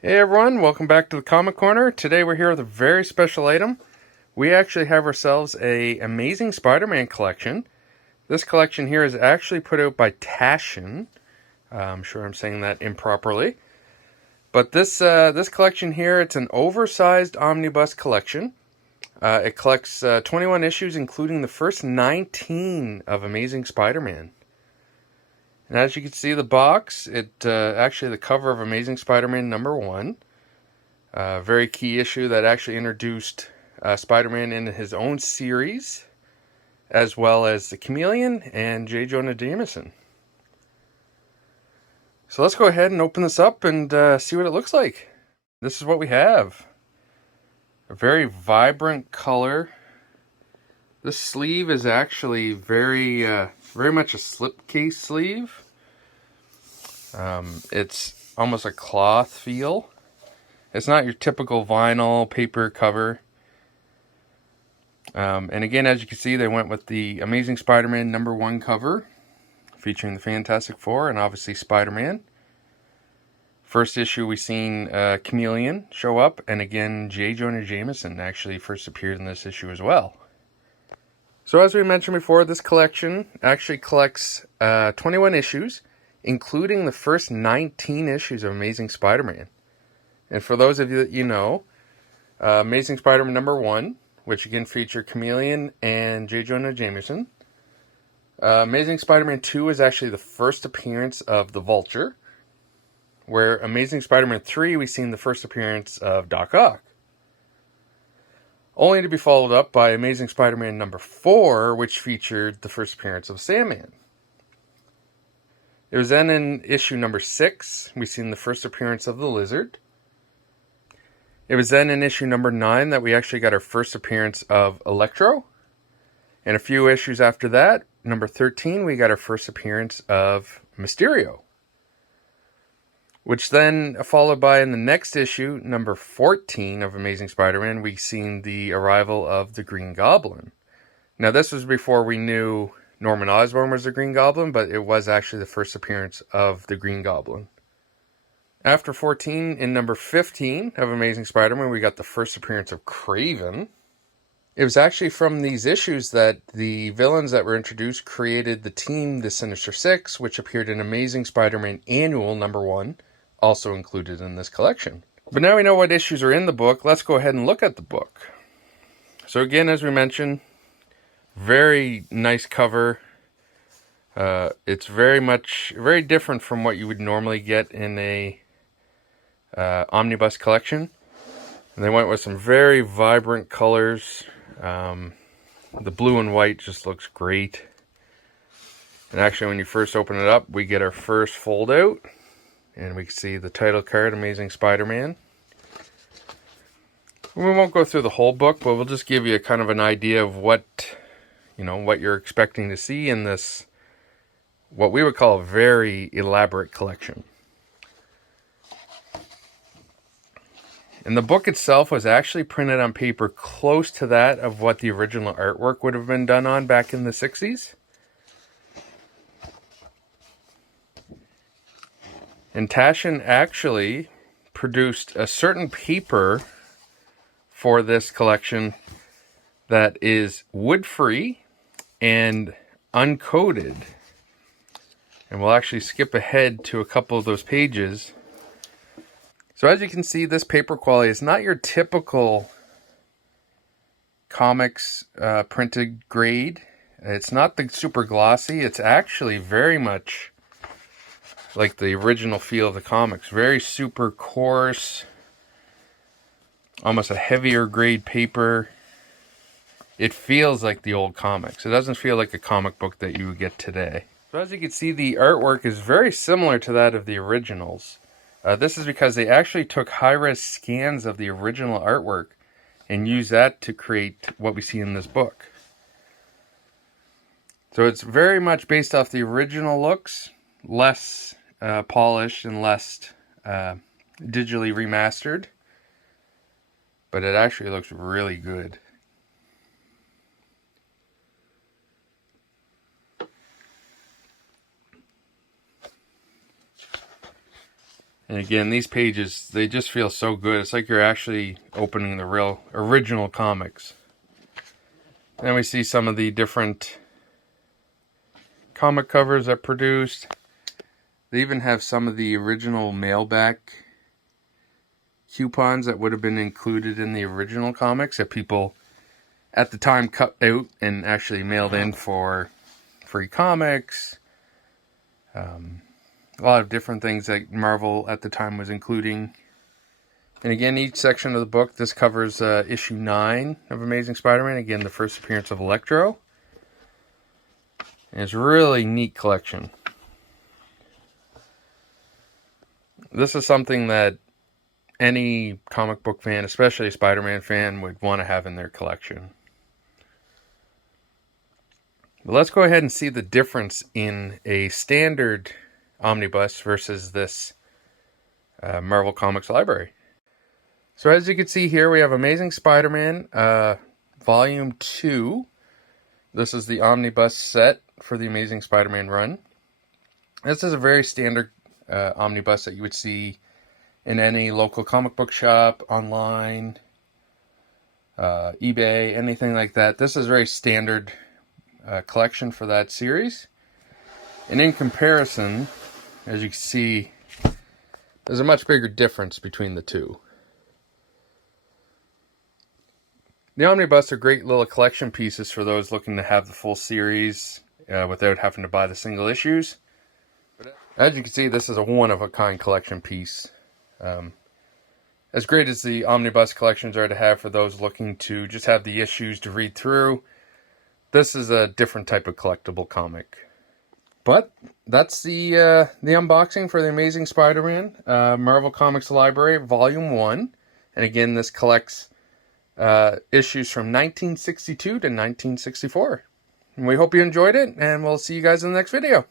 Hey everyone, welcome back to the Comic Corner. Today we're here with a very special item. We actually have ourselves a Amazing Spider-Man collection. This collection here is actually put out by Taschen. I'm sure I'm saying that improperly. But this collection here, it's an oversized omnibus collection. It collects 21 issues, including the first 19 of Amazing Spider-Man. And as you can see, the box, actually the cover of Amazing Spider-Man #1. Very key issue that actually introduced Spider-Man into his own series, as well as the Chameleon and J. Jonah Jameson. So let's go ahead and open this up and see what it looks like. This is what we have. A very vibrant color. This sleeve is actually very much a slipcase sleeve. It's almost a cloth feel. It's not your typical vinyl paper cover. And again, as you can see, they went with the Amazing Spider-Man #1 cover, featuring the Fantastic Four and obviously Spider-Man. First issue, we seen Chameleon show up, and again, J. Jonah Jameson actually first appeared in this issue as well. So as we mentioned before, this collection actually collects 21 issues, including the first 19 issues of Amazing Spider-Man. And for those of you that you know, Amazing Spider-Man #1, which again featured Chameleon and J. Jonah Jameson. Amazing Spider-Man 2 is actually the first appearance of the Vulture, where Amazing Spider-Man 3, we've seen the first appearance of Doc Ock. Only to be followed up by Amazing Spider-Man #4, which featured the first appearance of Sandman. It was then in issue #6, we've seen the first appearance of the Lizard. It was then in issue #9 that we actually got our first appearance of Electro. And a few issues after that, #13, we got our first appearance of Mysterio. Which then, followed by in the next issue, #14 of Amazing Spider-Man, we seen the arrival of the Green Goblin. Now this was before we knew Norman Osborn was the Green Goblin, but it was actually the first appearance of the Green Goblin. After 14, in #15 of Amazing Spider-Man, we got the first appearance of Kraven. It was actually from these issues that the villains that were introduced created the team, the Sinister Six, which appeared in Amazing Spider-Man Annual #1, also included in this collection. But now we know what issues are in the book, let's go ahead and look at the book. So again, as we mentioned, very nice cover. It's very different from what you would normally get in a omnibus collection. And they went with some very vibrant colors. The blue and white just looks great. And actually, when you first open it up, we get our first fold out. And we can see the title card, Amazing Spider-Man. We won't go through the whole book, but we'll just give you kind of an idea of what you're expecting to see in this, what we would call a very elaborate collection. And the book itself was actually printed on paper close to that of what the original artwork would have been done on back in the 60s. And Taschen actually produced a certain paper for this collection that is wood-free and uncoated. And we'll actually skip ahead to a couple of those pages. So as you can see, this paper quality is not your typical comics printed grade. It's not the super glossy. It's actually very much like the original feel of the comics. Very super coarse, almost a heavier grade paper. It feels like the old comics. It doesn't feel like a comic book that you would get today. So as you can see, the artwork is very similar to that of the originals. This is because they actually took high-res scans of the original artwork and used that to create what we see in this book. So it's very much based off the original looks, less polished and less digitally remastered. But it actually looks really good. And again, these pages, they just feel so good. It's like you're actually opening the real original comics. Then we see some of the different comic covers that produced. They even have some of the original mailback coupons that would have been included in the original comics that people at the time cut out and actually mailed in for free comics. A lot of different things that Marvel at the time was including. And again, each section of the book, this covers issue 9 of Amazing Spider-Man. Again, the first appearance of Electro. And it's a really neat collection. This is something that any comic book fan, especially a Spider-Man fan, would want to have in their collection. But let's go ahead and see the difference in a standard omnibus versus this Marvel Comics library. So as you can see here, we have Amazing Spider-Man Volume 2. This is the omnibus set for the Amazing Spider-Man run. This is a very standard omnibus that you would see in any local comic book shop, online, eBay, anything like that. This is a very standard collection for that series. And in comparison, as you can see, there's a much bigger difference between the two. The omnibus are great little collection pieces for those looking to have the full series without having to buy the single issues. As you can see, this is a one-of-a-kind collection piece. As great as the omnibus collections are to have for those looking to just have the issues to read through, this is a different type of collectible comic. But that's the unboxing for the Amazing Spider-Man Marvel Comics Library Volume 1. And again, this collects issues from 1962 to 1964. And we hope you enjoyed it, and we'll see you guys in the next video.